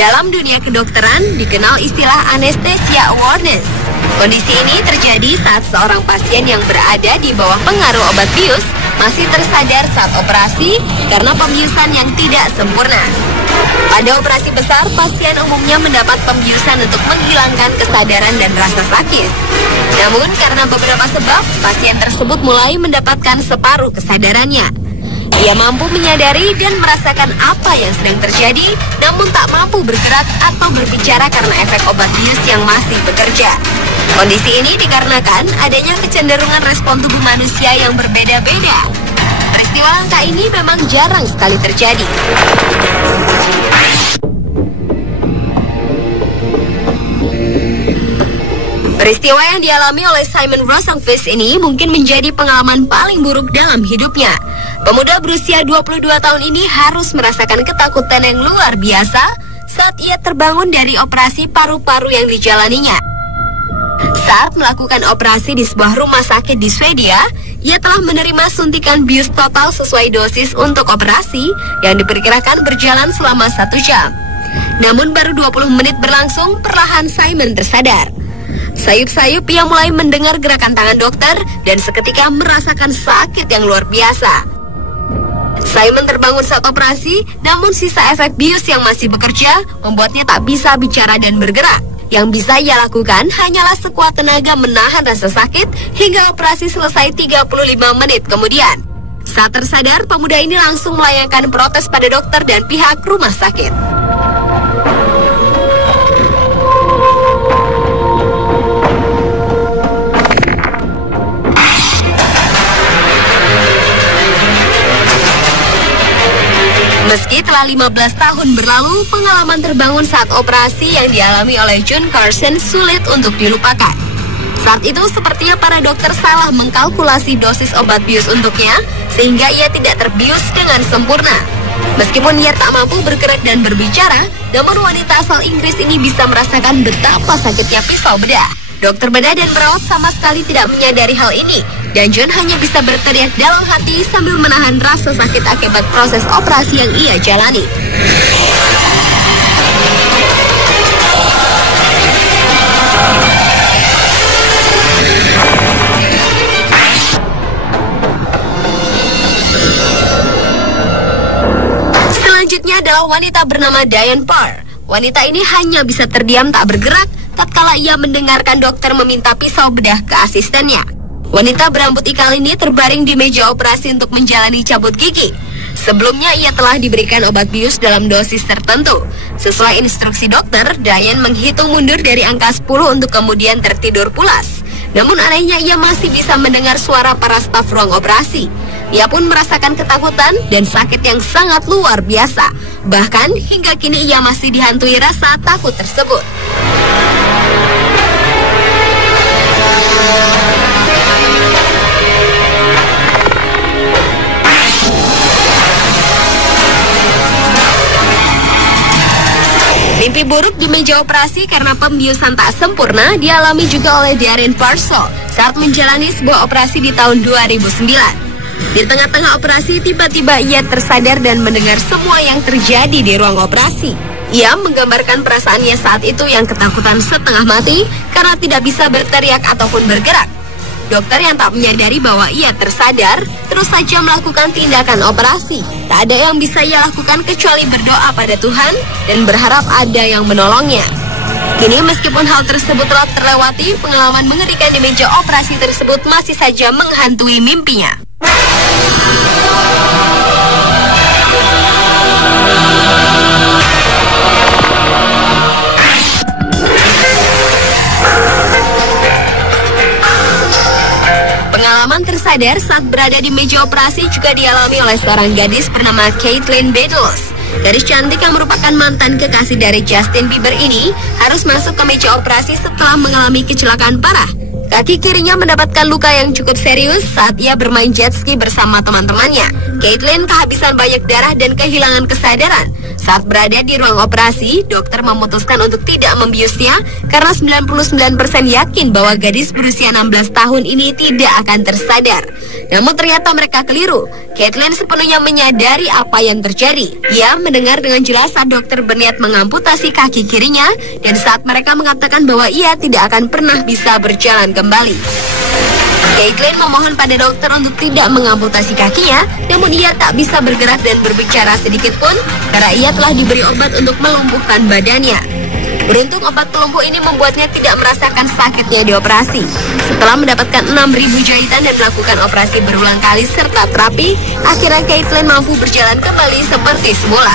Dalam dunia kedokteran dikenal istilah anesthesia awareness. Kondisi ini terjadi saat seorang pasien yang berada di bawah pengaruh obat bius masih tersadar saat operasi karena pembiusan yang tidak sempurna. Pada operasi besar, pasien umumnya mendapat pembiusan untuk menghilangkan kesadaran dan rasa sakit. Namun karena beberapa sebab, pasien tersebut mulai mendapatkan separuh kesadarannya. Ia mampu menyadari dan merasakan apa yang sedang terjadi, namun tak mampu bergerak atau berbicara karena efek obat bius yang masih bekerja. Kondisi ini dikarenakan adanya kecenderungan respon tubuh manusia yang berbeda-beda. Peristiwa langka ini memang jarang sekali terjadi. Peristiwa yang dialami oleh Simon Rosenqvist ini mungkin menjadi pengalaman paling buruk dalam hidupnya. Pemuda berusia 22 tahun ini harus merasakan ketakutan yang luar biasa saat ia terbangun dari operasi paru-paru yang dijalaninya. Saat melakukan operasi di sebuah rumah sakit di Swedia, ia telah menerima suntikan bius total sesuai dosis untuk operasi yang diperkirakan berjalan selama 1 jam. Namun baru 20 menit berlangsung, perlahan Simon tersadar. Sayup-sayup ia mulai mendengar gerakan tangan dokter dan seketika merasakan sakit yang luar biasa. Simon terbangun saat operasi, namun sisa efek bius yang masih bekerja membuatnya tak bisa bicara dan bergerak. Yang bisa ia lakukan hanyalah sekuat tenaga menahan rasa sakit hingga operasi selesai 35 menit kemudian. Saat tersadar, pemuda ini langsung melayangkan protes pada dokter dan pihak rumah sakit. Meski telah 15 tahun berlalu, pengalaman terbangun saat operasi yang dialami oleh John Carson sulit untuk dilupakan. Saat itu sepertinya para dokter salah mengkalkulasi dosis obat bius untuknya, sehingga ia tidak terbius dengan sempurna. Meskipun ia tak mampu bergerak dan berbicara, namun wanita asal Inggris ini bisa merasakan betapa sakitnya pisau bedah. Dokter bedah dan perawat sama sekali tidak menyadari hal ini, dan John hanya bisa berteriak dalam hati sambil menahan rasa sakit akibat proses operasi yang ia jalani. Selanjutnya adalah wanita bernama Diane Parr. Wanita ini hanya bisa terdiam tak bergerak tatkala ia mendengarkan dokter meminta pisau bedah ke asistennya. Wanita berambut ikal ini terbaring di meja operasi untuk menjalani cabut gigi. Sebelumnya ia telah diberikan obat bius dalam dosis tertentu. Sesuai instruksi dokter, Diane menghitung mundur dari angka 10 untuk kemudian tertidur pulas. Namun anehnya ia masih bisa mendengar suara para staf ruang operasi. Ia pun merasakan ketakutan dan sakit yang sangat luar biasa. Bahkan hingga kini ia masih dihantui rasa takut tersebut. Mimpi buruk di meja operasi karena pembiusan tak sempurna dialami juga oleh Diane Parr saat menjalani sebuah operasi di tahun 2009. Di tengah-tengah operasi, tiba-tiba ia tersadar dan mendengar semua yang terjadi di ruang operasi. Ia menggambarkan perasaannya saat itu yang ketakutan setengah mati karena tidak bisa berteriak ataupun bergerak. Dokter yang tak menyadari bahwa ia tersadar, terus saja melakukan tindakan operasi. Tak ada yang bisa ia lakukan kecuali berdoa pada Tuhan dan berharap ada yang menolongnya. Kini meskipun hal tersebut telah terlewati, pengalaman mengerikan di meja operasi tersebut masih saja menghantui mimpinya. Pengalaman tersadar saat berada di meja operasi juga dialami oleh seorang gadis bernama Caitlin Beddoes. Gadis cantik yang merupakan mantan kekasih dari Justin Bieber ini harus masuk ke meja operasi setelah mengalami kecelakaan parah. Kaki kirinya mendapatkan luka yang cukup serius saat ia bermain jet ski bersama teman-temannya. Caitlin kehabisan banyak darah dan kehilangan kesadaran. Saat berada di ruang operasi, dokter memutuskan untuk tidak membiusnya karena 99% yakin bahwa gadis berusia 16 tahun ini tidak akan tersadar. Namun ternyata mereka keliru. Caitlin sepenuhnya menyadari apa yang terjadi. Ia mendengar dengan jelas saat dokter berniat mengamputasi kaki kirinya dan saat mereka mengatakan bahwa ia tidak akan pernah bisa berjalan kembali. Caitlin memohon pada dokter untuk tidak mengamputasi kakinya, namun ia tak bisa bergerak dan berbicara sedikit pun karena ia telah diberi obat untuk melumpuhkan badannya. Beruntung obat pelumpuh ini membuatnya tidak merasakan sakitnya di operasi. Setelah mendapatkan 6.000 jahitan dan melakukan operasi berulang kali serta terapi, akhirnya Caitlin mampu berjalan kembali seperti semula.